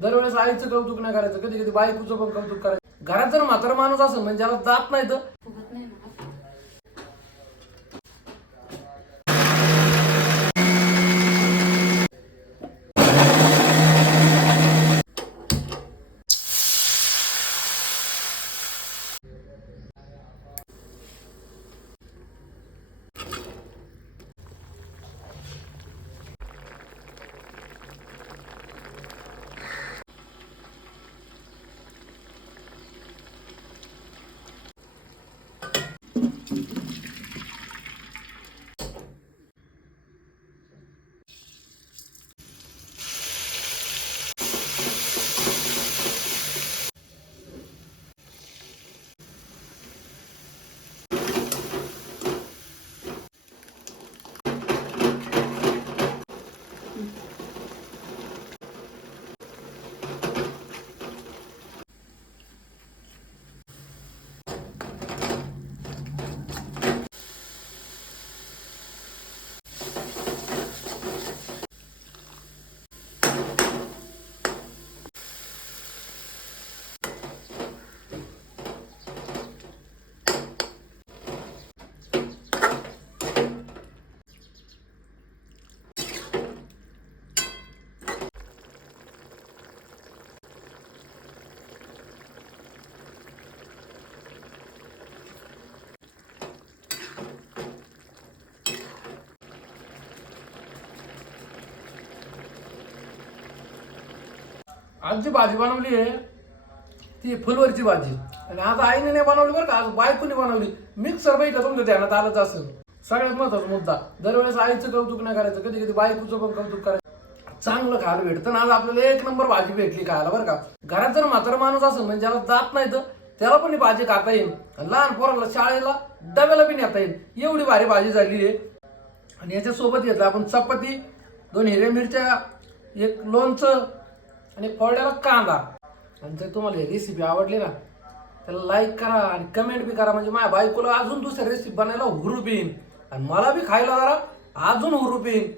दरवेळेस आईचं कौतुक नाही करायचं, कधी कधी बायकोचं पण कौतुक करायचं. घरात जर म्हातारा माणूस असेल म्हणजे ज्याला जात नाही तर फुगत नाही ना. आज जी भाजी बनवली आहे ती फुलवरची भाजी, आणि आज आईने नाही बनवली बरं का, आज बायकोने बनवली. मिक्सर बघितलं तुमच्या ध्यानात आलंच असेल. सगळ्यात महत्वाचा मुद्दा, दरवेळेस आईचं कौतुक नाही करायचं, कधी कधी बायकोचं पण कौतुक करायचं. चांगलं खायला भेटतं ना, आज आपल्याला एक नंबर भाजी भेटली खायला बरं का. घरात जर म्हातारा माणूस असेल म्हणजे ज्याला जात नाही तर त्याला पण ही भाजी खाता येईल, आणि लहान पोराला शाळेला डब्याला पण नेता येईल, एवढी भारी भाजी झाली आहे. आणि याच्या सोबत घेतलं आपण चपाती, 2 हिरव्या मिरच्या, एक लोणचं आणि फोडलेला कांदा. आणि जर तुम्हाला ही रेसिपी आवडली ना त्याला लाईक करा आणि कमेंट बी करा, म्हणजे माझ्या बायकोला अजून दुसऱ्या रेसिपी बनायला हुरूप येईल आणि मला बी खायला जरा अजून हुरूप येईल.